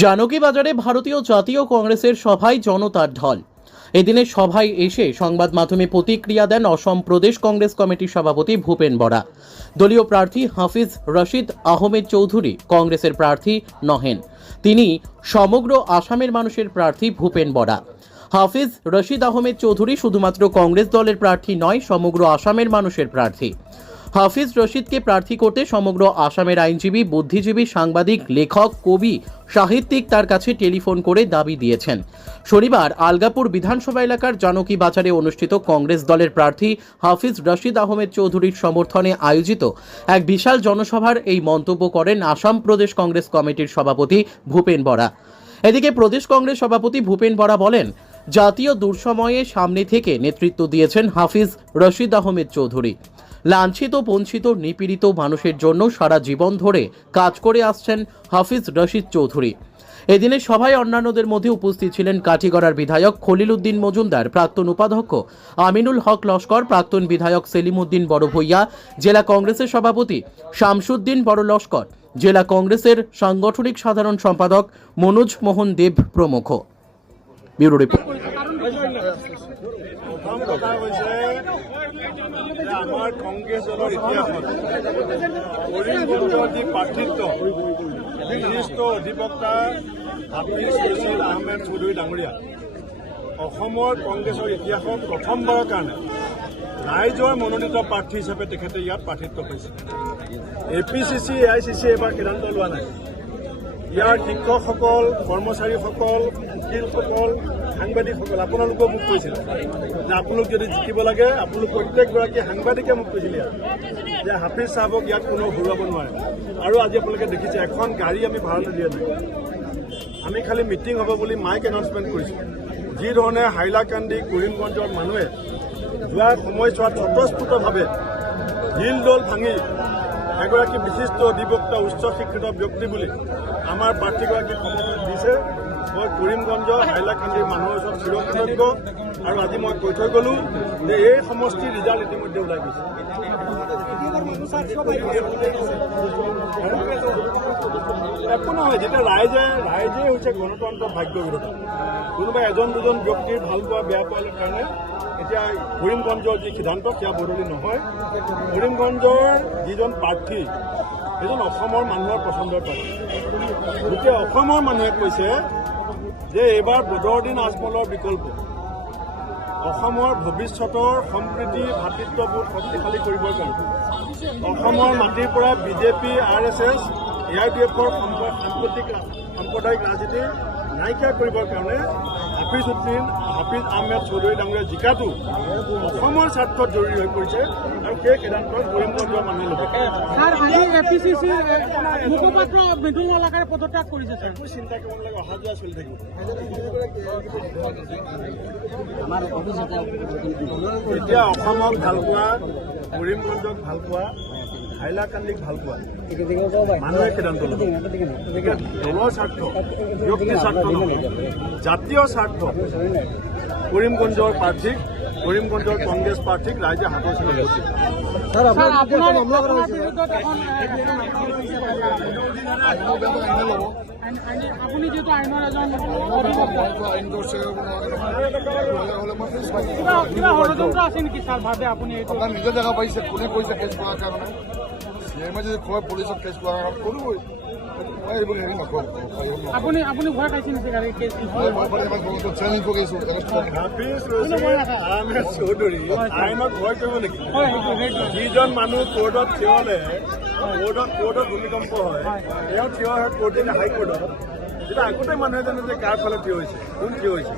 জানকী বাজারে ভারতীয় জাতীয় কংগ্রেসের সভায় জনতার ঢল। এদিনের সভায় এসে সংবাদ মাধ্যমে প্রতিক্রিয়া দেন অসম প্রদেশ কংগ্রেস কমিটির সভাপতি ভূপেন বরা। দলীয় প্রার্থী হাফিজ রশিদ আহমেদ চৌধুরী কংগ্রেসের প্রার্থী নহেন। তিনি সমগ্র আসামের মানুষের প্রার্থী ভূপেন বরা। হাফিজ রশিদ আহমেদ চৌধুরী শুধুমাত্র কংগ্রেস দলের প্রার্থী নয়, সমগ্র আসামের মানুষের প্রার্থী। হাফিজ রশিদকে প্রার্থী করতে সমগ্র আসামের আইনজীবী, বুদ্ধিজীবী, সাংবাদিক, লেখক, কবি, সাহিত্যিক তার কাছে টেলিফোন করে দাবি দিয়েছেন। শনিবার আলগাপুর বিধানসভা এলাকার জানকী বাজারে অনুষ্ঠিত কংগ্রেস দলের প্রার্থী হাফিজ রশিদ আহমেদ চৌধুরীর সমর্থনে আয়োজিত এক বিশাল জনসভার এই মন্তব্য করেন আসাম প্রদেশ কংগ্রেস কমিটির সভাপতি ভূপেন বরা। এদিকে প্রদেশ কংগ্রেস সভাপতি ভূপেন বরা বলেন, জাতীয় দুঃসময়ে সামনে থেকে নেতৃত্ব দিয়েছেন হাফিজ রশিদ আহমেদ চৌধুরী। লাঞ্ছিত, বঞ্চিত, নিপীড়িত মানুষের জন্য সারা জীবন ধরে কাজ করে আসছেন হাফিজ রশিদ চৌধুরী। এদিনের সভায় অন্যান্যদের মধ্যে উপস্থিত ছিলেন কাঠিগড়ার বিধায়ক খলিল উদ্দিন মজুমদার, প্রাক্তন উপাধ্যক্ষ আমিনুল হক লস্কর, প্রাক্তন বিধায়ক সেলিম উদ্দিন বড় ভূঁইয়া, জেলা কংগ্রেসের সভাপতি শামসুদ্দিন বড় লস্কর, জেলা কংগ্রেসের সাংগঠনিক সাধারণ সম্পাদক মনোজ মোহন দেব প্রমুখ। Bureau report. আমাৰ কংগ্ৰেছ দলৰ ইতিহাসত কৰিমগঞ্জৰ যি প্ৰাৰ্থিত্ব বিশিষ্ট অধিবক্তা হাফিজ ৰশিদ আহমেদ চৌধুৰী ডাঙৰীয়া অসমৰ কংগ্ৰেছৰ ইতিহাসত প্ৰথমবাৰৰ কাৰণে ৰাইজৰ মনোনীত প্ৰাৰ্থী হিচাপে তেখেতে ইয়াত প্ৰাৰ্থিত্ব কৰিছে। APCC, AICC এবাৰ সিদ্ধান্ত লোৱা নাই। ইয়াৰ শিক্ষকসকল, কৰ্মচাৰীসকল, উকিলসকল, সাংবাদিকসকল আপোনালোকেও মোক কৈছিল যে আপোনালোক যদি জিকিব লাগে, আপোনালোক প্ৰত্যেকগৰাকী সাংবাদিকে মোক কৈছিল যে হাফিজ চাহাবক ইয়াত কোনো হৰুৱাব নোৱাৰে। আৰু আজি আপোনালোকে দেখিছে এখন গাড়ী আমি ভাড়ালৈ দিয়া নাই। আমি খালি মিটিং হ'ব বুলি মাইক এনাউন্সমেণ্ট কৰিছোঁ। যি ধৰণে হাইলাকান্দি, কৰিমগঞ্জৰ মানুহে যোৱা সময়ছোৱাত স্বতঃস্ফূৰ্তভাৱে হিল দল ভাঙি এগৰাকী বিশিষ্ট অধিবক্তা, উচ্চ শিক্ষিত ব্যক্তি বুলি আমাৰ প্ৰাৰ্থীগৰাকীক সমৰ্থন দিছে। মই কৰিমগঞ্জ, হাইলাকান্দিৰ মানুহৰ ওচৰত চিৰকৃতজ্ঞ। আৰু আজি মই কৈ থৈ গ'লো যে এই সমষ্টিৰ ৰিজাল্ট ইতিমধ্যে ওলাই গৈছে। একো নহয়, যেতিয়া ৰাইজে হৈছে গণতন্ত্ৰৰ ভাগ্য বিধাতা। কোনোবা এজন দুজন ব্যক্তিৰ ভাল পোৱা, বেয়া পোৱাৰ কাৰণে এতিয়া কৰিমগঞ্জৰ যি সিদ্ধান্ত সেয়া বদলি নহয়। কৰিমগঞ্জৰ যিজন প্ৰাৰ্থী সেইজন অসমৰ মানুহৰ পচন্দৰ প্ৰাৰ্থী। গোটেই অসমৰ মানুহে কৈছে যে এইবাৰ বদৰুদ্দিন আজমলৰ বিকল্প অসমৰ ভৱিষ্যতৰ সম্প্ৰীতি, ভাতৃত্ববোধ শক্তিশালী কৰিবৰ কাৰণে অসমৰ মাটিৰ পৰা বিজেপি, RSS, AIDFৰ সাম্প্ৰদায়িক ৰাজনীতি নাইকিয়া কৰিবৰ কাৰণে হাফিজ আহমেদ চৌধুৰী ডাঙৰীয়া জিকাটো অসমৰ স্বাৰ্থত জৰুৰী হৈ পৰিছে। আৰু সেই সিদ্ধান্ত কৰিমগঞ্জৰ মানুহে ল'ব। একো চিন্তা কৰিব নালাগে, অহা যোৱা চলি থাকিব। এতিয়া অসমক ভাল পোৱা, কৰিমগঞ্জক ভাল পোৱা, হাইলাকান্দিক ভাল পোৱা মানুহে সিদ্ধান্ত ল'ব। দলৰ স্বাৰ্থ, ব্যক্তিৰ স্বাৰ্থ নহয়, জাতীয় স্বাৰ্থ কৰিমগঞ্জৰ প্ৰাৰ্থীক, কৰিমগঞ্জৰ কংগ্ৰেছ প্ৰাৰ্থীক ৰাইজে হাতৰ চিনি দিছে। আপুনি যিহেতু আইনৰ এজন কিবা ষড়যন্ত্ৰ আছে নেকি ছাৰ? ভাবে আপুনি নিজে দেখা পাইছে কোনে কৈছে কেছ কৰাৰ কাৰণে? চিএমে যদি কয় পুলিচত কেছ কৰাৰ কাৰণে কৰিবই। এইবোৰ হেৰি নকৰোঁ। আপুনি ভয় খাইছে নেকি? হাফিজ ৰশিদ আহমেদ চৌধুৰী আইনক ভয় কৰিব নেকি? যিজন মানুহ কোৰ্টত থিয় হ'লে, কোৰ্টত ভূমিকম্প হয়, তেওঁ থিয় হয় কোৰ্ট, হাইকোৰ্টত। যেতিয়া আগতে মানুহে জানে যে কাৰ ফালে থিয় হৈছে, কোন থিয় হৈছে।